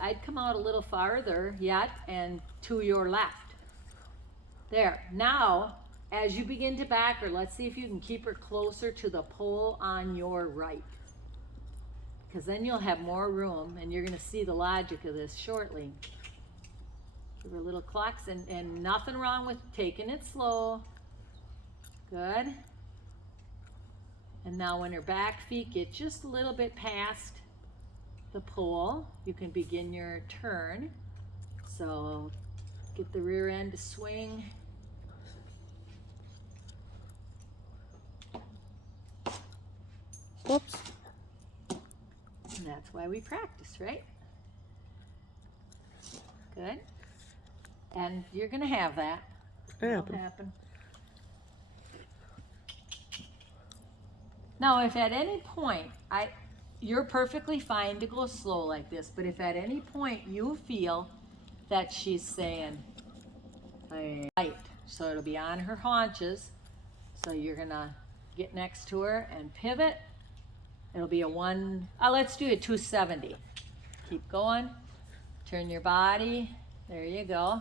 I'd come out a little farther yet and to your left. There. Now, as you begin to back her, let's see if you can keep her closer to the pole on your right. Because then you'll have more room, and you're going to see the logic of this shortly. Give her little clucks, and nothing wrong with taking it slow. Good. And now when her back feet get just a little bit past the pole, you can begin your turn. So get the rear end to swing. Whoops. And that's why we practice, right? Good. And you're going to have that. It'll happen. Now, if at any point, you're perfectly fine to go slow like this, but if at any point you feel that she's saying, right, so it'll be on her haunches, so you're going to get next to her and pivot. It'll be a let's do a 270. Keep going. Turn your body. There you go.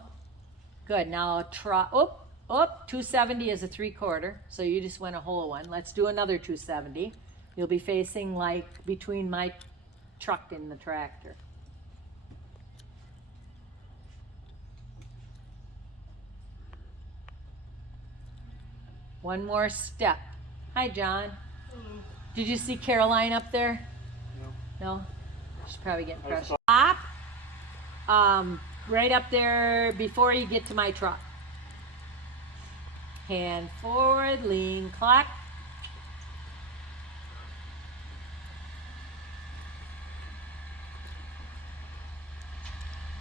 Good. Now try, 270 is a 3/4, so you just went a whole one. Let's do another 270. You'll be facing like between my truck and the tractor. One more step. Hi, John. Did you see Caroline up there? No. No? She's probably getting fresh. Stop. Right up there before you get to my truck. Hand forward, lean, clack.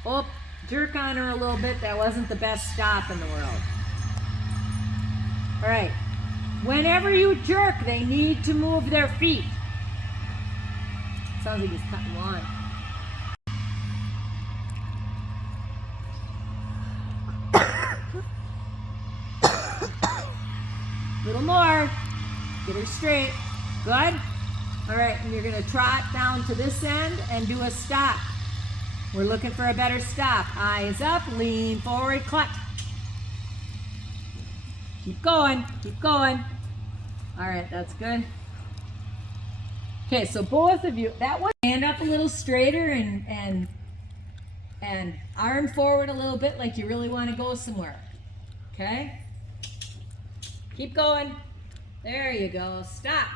Oh, jerk on her a little bit. That wasn't the best stop in the world. All right. Whenever you jerk, they need to move their feet. Sounds like he's cutting lawn. A little more. Get her straight. Good. All right, and you're going to trot down to this end and do a stop. We're looking for a better stop. Eyes up, lean forward, cluck. Keep going, keep going. All right, that's good. Okay, so both of you, that one, stand up a little straighter and arm forward a little bit like you really want to go somewhere. Okay? Keep going. There you go. Stop.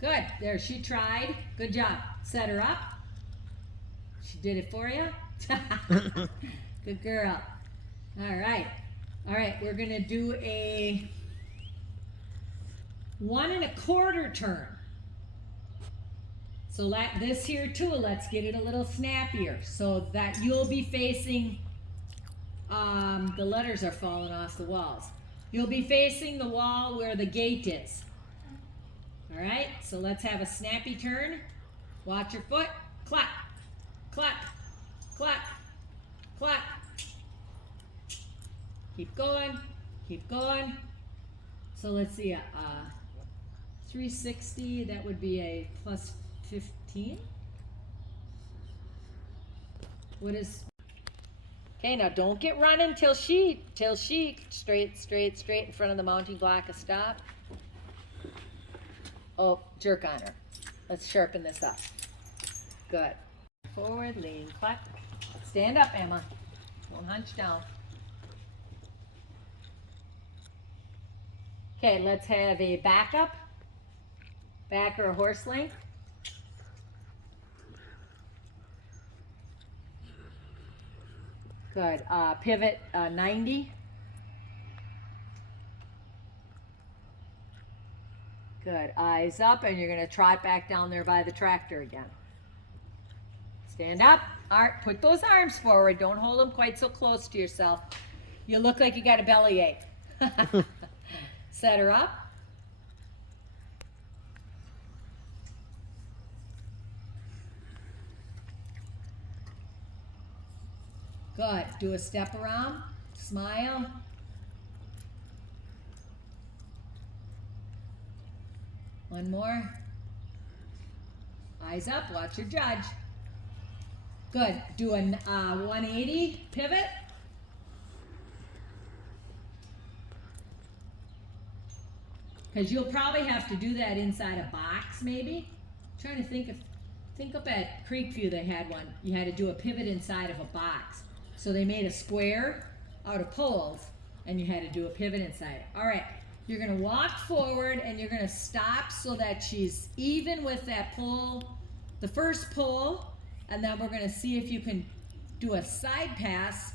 Good. There, she tried. Good job. Set her up. She did it for you. Good girl. All right. All right, we're going to do a 1 1/4 turn. So this here too, let's get it a little snappier so that you'll be facing, the letters are falling off the walls. You'll be facing the wall where the gate is. All right, so let's have a snappy turn. Watch your foot. Clap, clap, clap, clap. Keep going, keep going. So let's see, 360, that would be a plus 15. What is, okay, now don't get running till she straight in front of the mounting block, a stop. Oh, jerk on her. Let's sharpen this up. Good. Forward, lean, clap. Stand up, Emma. Don't hunch down. Okay, let's have a backup. Back or a horse length. Good. Pivot 90. Good. Eyes up, and you're going to trot back down there by the tractor again. Stand up. All right, put those arms forward. Don't hold them quite so close to yourself. You look like you got a bellyache. Set her up. Good. Do a step around. Smile. One more. Eyes up. Watch your judge. Good. Do a 180 pivot. Because you'll probably have to do that inside a box, maybe. I'm trying to think up at Creekview they had one. You had to do a pivot inside of a box. So they made a square out of poles, and you had to do a pivot inside. All right, you're gonna walk forward, and you're gonna stop so that she's even with that pole, the first pole, and then we're gonna see if you can do a side pass,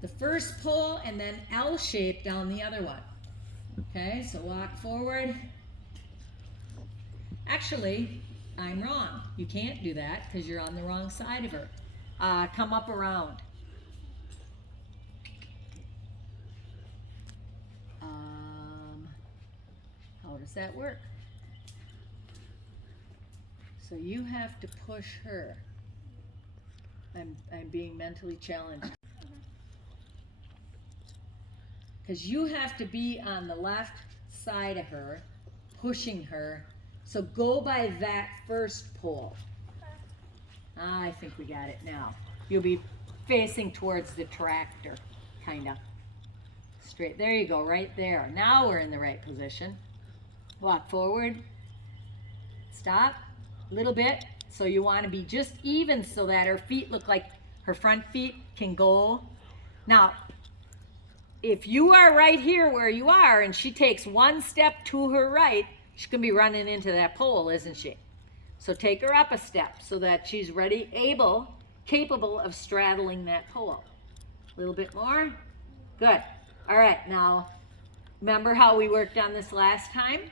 the first pole, and then L shape down the other one. Okay, so walk forward. Actually, I'm wrong. You can't do that because you're on the wrong side of her. Come up around. How does that work? So you have to push her. I'm being mentally challenged. Because you have to be on the left side of her, pushing her. So go by that first pole. I think we got it now. You'll be facing towards the tractor, kind of. Straight. There you go, right there. Now we're in the right position. Walk forward. Stop. A little bit. So you want to be just even so that her feet look like her front feet can go. Now, if you are right here where you are and she takes one step to her right, she's going to be running into that pole, isn't she? So take her up a step so that she's ready, capable of straddling that pole. A little bit more. Good. All right, now, remember how we worked on this last time?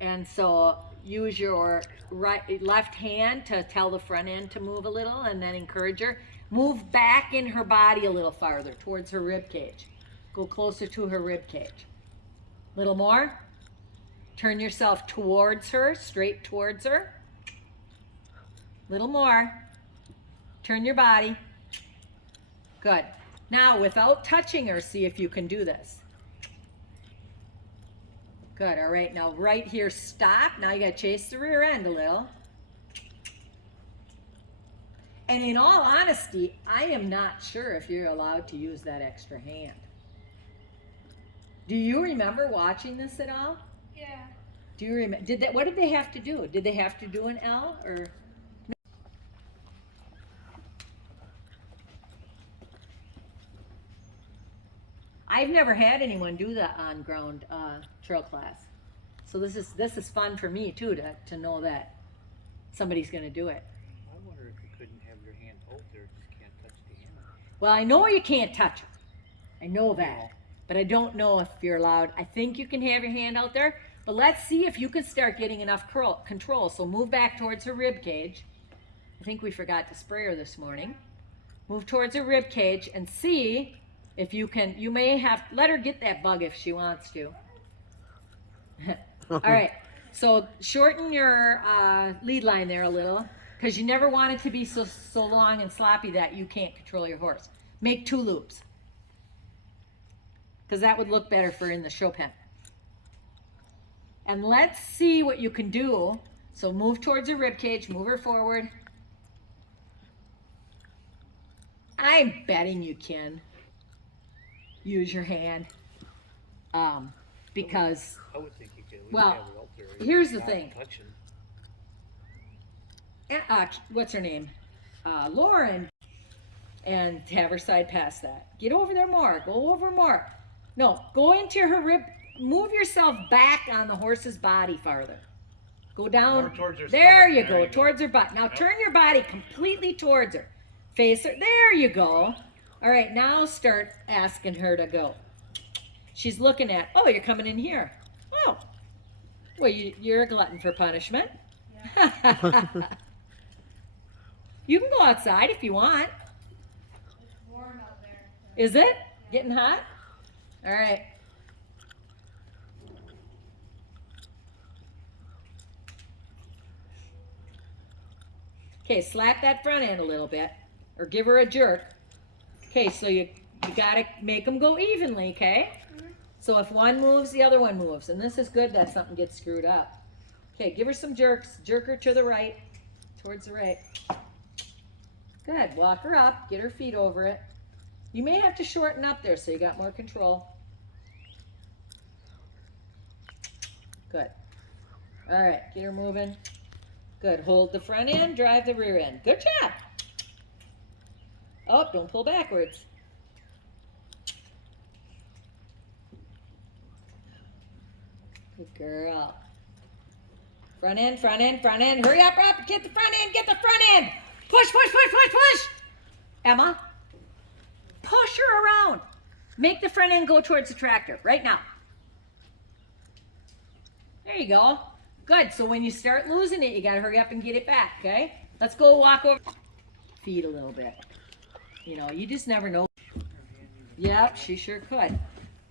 And so use your left hand to tell the front end to move a little and then encourage her. Move back in her body a little farther towards her rib cage. Go closer to her rib cage. Little more. Turn yourself towards her, straight towards her. Little more. Turn your body. Good. Now, without touching her, see if you can do this. Good. All right. Now, right here, stop. Now you got to chase the rear end a little. And in all honesty, I am not sure if you're allowed to use that extra hand. Do you remember watching this at all? Yeah. Do you remember? What did they have to do? Did they have to do an L or? I've never had anyone do that on ground trail class, so this is fun for me too to know that somebody's going to do it. I wonder if you couldn't have your hand out there, just can't touch the hand. Well, I know you can't touch it. I know that. But I don't know if you're allowed. I think you can have your hand out there, but let's see if you can start getting enough control. So move back towards her rib cage. I think we forgot to spray her this morning. Move towards her rib cage and see if you can. You may have, let her get that bug if she wants to. All right, so shorten your lead line there a little because you never want it to be so long and sloppy that you can't control your horse. Make 2 loops. Because that would look better for in the show pen. And let's see what you can do. So move towards her rib cage, move her forward. I'm betting you can use your hand. Because, I would think you could at least well, have it out there. here's the Not thing. Touching. What's her name? Lauren. And have her side pass that. Get over there more. Go over more. No, go into her rib. Move yourself back on the horse's body farther. Go down. More towards her There stomach. you There go. you go. Towards her butt. Now turn your body completely towards her. Face her. There you go. All right, now start asking her to go. She's looking at, oh, you're coming in here. Oh, well, you're a glutton for punishment. Yeah. You can go outside if you want. It's warm out there. Is it? Getting hot? All right. Okay, slap that front end a little bit, or give her a jerk. Okay, so you gotta make them go evenly, okay? So if one moves, the other one moves. And this is good that something gets screwed up. Okay, give her some jerks. Jerk her to the right, towards the right. Good. Walk her up. Get her feet over it. You may have to shorten up there so you got more control. Good. All right. Get her moving. Good. Hold the front end. Drive the rear end. Good job. Oh, don't pull backwards. Good girl. Front end, front end, front end. Hurry up, up. Get the front end, get the front end. Push, push, push, push, push. Emma, push her around. Make the front end go towards the tractor right now. There you go. Good. So when you start losing it, you got to hurry up and get it back, okay? Let's go walk over. Feet a little bit. You know, you just never know. Yep, she sure could.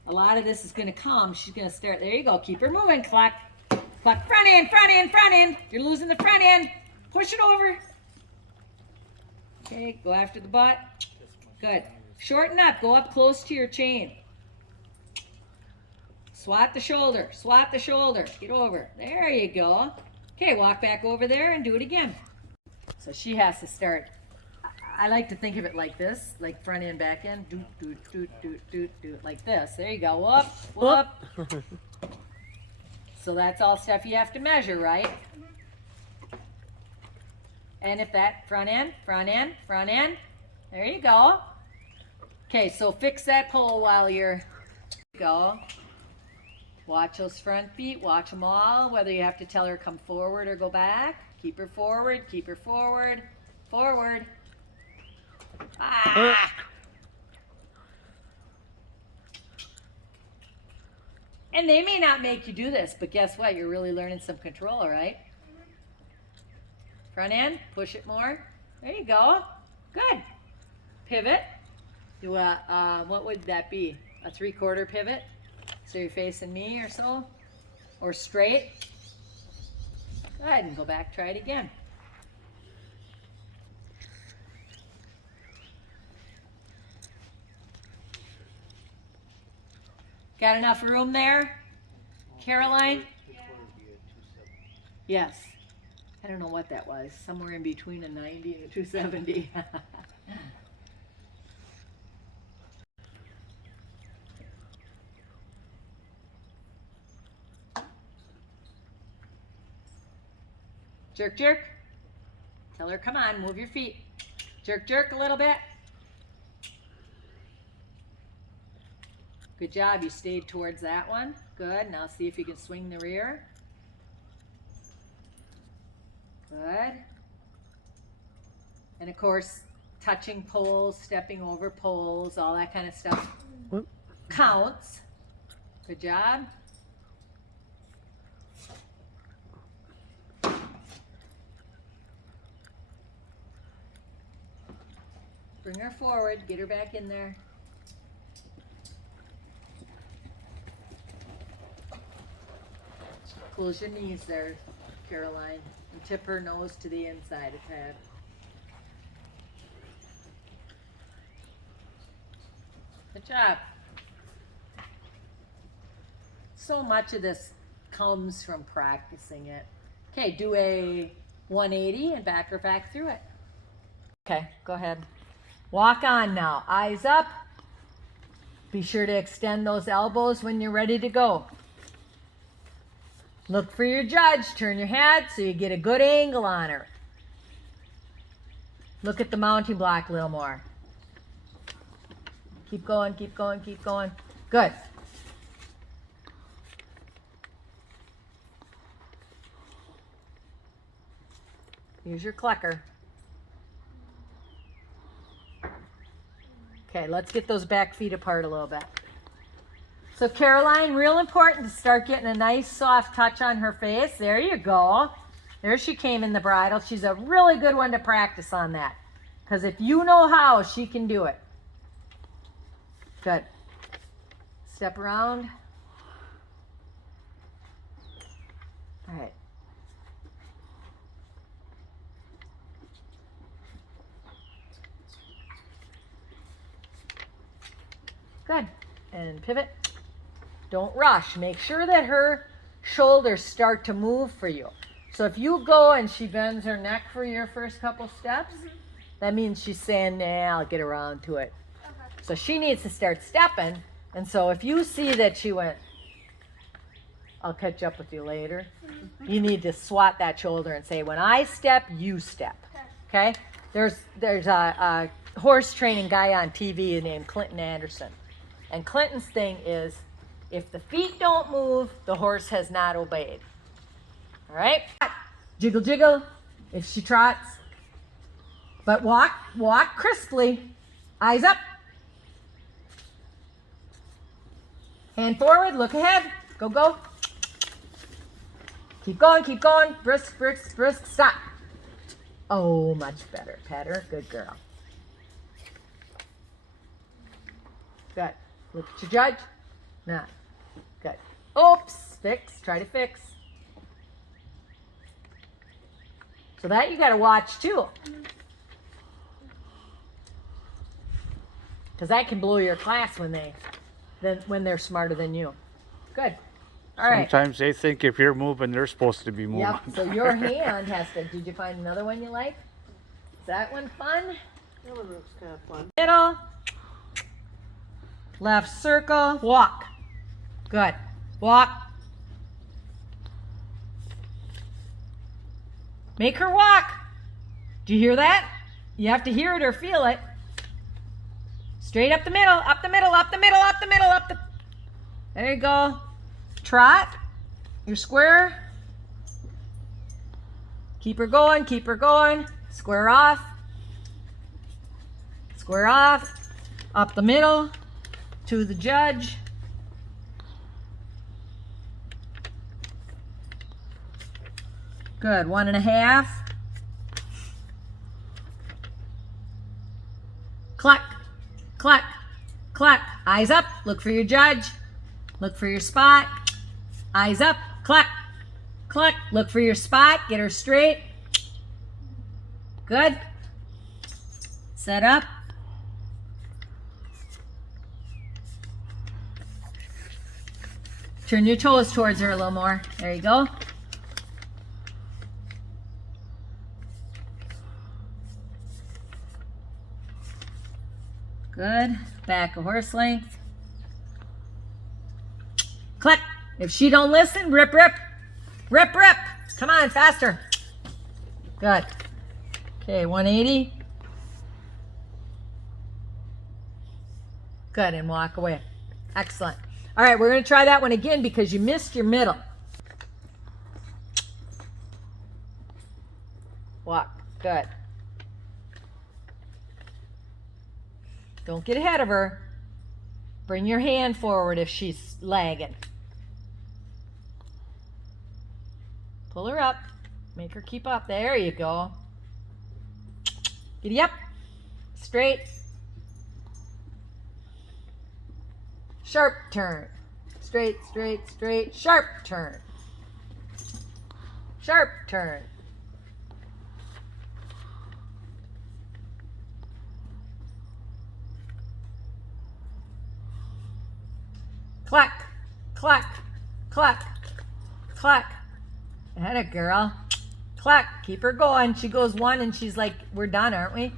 A lot of this is going to come. She's going to start. There you go. Keep her moving. Clock. Clock. Front end, front end, front end. You're losing the front end. Push it over. Okay, go after the butt. Good. Shorten up. Go up close to your chain. Swat the shoulder. Swat the shoulder. Get over. There you go. Okay, walk back over there and do it again. So she has to start. I like to think of it like this, like front end, back end, doot, doot, doot, doot, doot, doot, like this. There you go, whoop, whoop. So that's all stuff you have to measure, right? And if that front end, front end, front end, there you go. Okay, so fix that pole while you're, go. Watch those front feet, watch them all, whether you have to tell her come forward or go back. Keep her forward, forward. Ah! And they may not make you do this, but guess what? You're really learning some control, all right? Front end, push it more. There you go. Good. Pivot. Do a, what would that be? A 3/4 pivot? So you're facing me or so? Or straight? Go ahead and go back, try it again. Got enough room there, Caroline? Yes. I don't know what that was. Somewhere in between a 90 and a 270. Jerk, jerk. Tell her, come on, move your feet. Jerk, jerk a little bit. Good job, you stayed towards that one. Good, now see if you can swing the rear. Good. And of course, touching poles, stepping over poles, all that kind of stuff counts. Good job. Bring her forward, get her back in there. Close your knees there, Caroline, and tip her nose to the inside a tad. Good job. So much of this comes from practicing it. Okay, do a 180 and back her back through it. Okay, go ahead. Walk on now. Eyes up. Be sure to extend those elbows when you're ready to go. Look for your judge. Turn your head so you get a good angle on her. Look at the mounting block a little more. Keep going, keep going, keep going. Good. Here's your clucker. Okay, let's get those back feet apart a little bit. So Caroline, real important to start getting a nice soft touch on her face. There you go. There she came in the bridle. She's a really good one to practice on that. Because if you know how, she can do it. Good. Step around. All right. Good. And pivot. Don't rush. Make sure that her shoulders start to move for you. So if you go and she bends her neck for your first couple steps, that means she's saying, nah, I'll get around to it. Okay. So she needs to start stepping. And so if you see that she went, I'll catch up with you later, you need to swat that shoulder and say, when I step, you step. Okay? There's a horse training guy on TV named Clinton Anderson. And Clinton's thing is, if the feet don't move, the horse has not obeyed. All right? Jiggle, jiggle if she trots. But walk crisply. Eyes up. Hand forward, look ahead. Go, go. Keep going. Brisk, brisk, brisk. Stop. Oh, much better. Pet her. Good girl. Good. Look at your judge. Not. Good. Oops. Fix. Try to fix. So that you got to watch too. Because that can blow your class when they're smarter than you. Good. All right. Sometimes they think if you're moving, they're supposed to be moving. Yep. So your hand has to. Did you find another one you like? Is that one fun? That one looks kind of fun. Middle. Left circle. Walk. Good. Walk. Make her walk. Do you hear that? You have to hear it or feel it. Straight up the middle, up the middle, up the middle, up the middle, up the... There you go. Trot. You're square. Keep her going, keep her going. Square off. Square off. Up the middle. To the judge. Good. 1.5. Cluck. Cluck. Cluck. Eyes up. Look for your judge. Look for your spot. Eyes up. Cluck. Cluck. Look for your spot. Get her straight. Good. Set up. Turn your toes towards her a little more. There you go. Good. Back a horse length. Click. If she don't listen, rip, rip. Rip, rip. Come on, faster. Good. Okay, 180. Good, and walk away. Excellent. All right, we're going to try that one again because you missed your middle. Walk. Good. Don't get ahead of her. Bring your hand forward if she's lagging. Pull her up. Make her keep up. There you go. Giddy up. Straight. Sharp turn. Straight, straight, straight. Sharp turn. Sharp turn. Cluck, cluck, cluck, cluck. Ahead of girl. Cluck. Keep her going. She goes one and she's like, we're done, aren't we?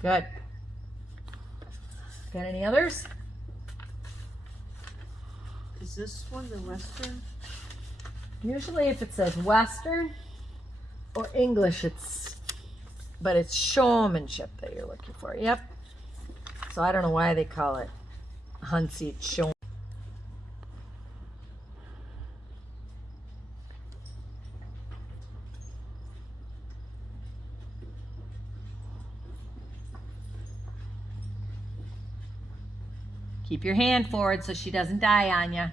Good. Got any others? Is this one the Western? Usually if it says Western or English, but it's showmanship that you're looking for. Yep. So I don't know why they call it hunt seat show. Keep your hand forward so she doesn't die on you.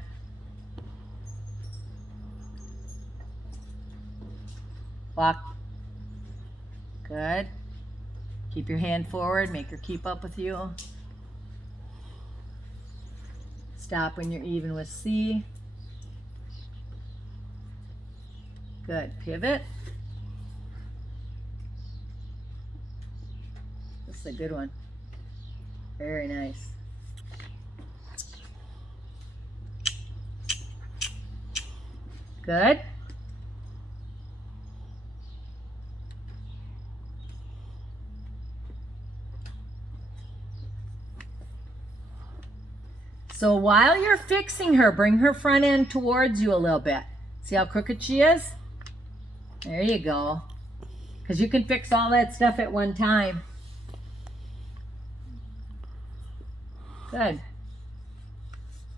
Walk. Good. Keep your hand forward. Make her keep up with you. Stop when you're even with C. Good. Pivot. This is a good one. Very nice. Good. So while you're fixing her, bring her front end towards you a little bit. See how crooked she is? There you go. Because you can fix all that stuff at one time. Good.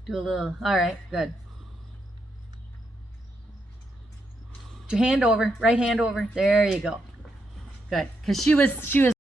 Do a little, all right, good. Put your hand over, right hand over. There you go. Good. Because she was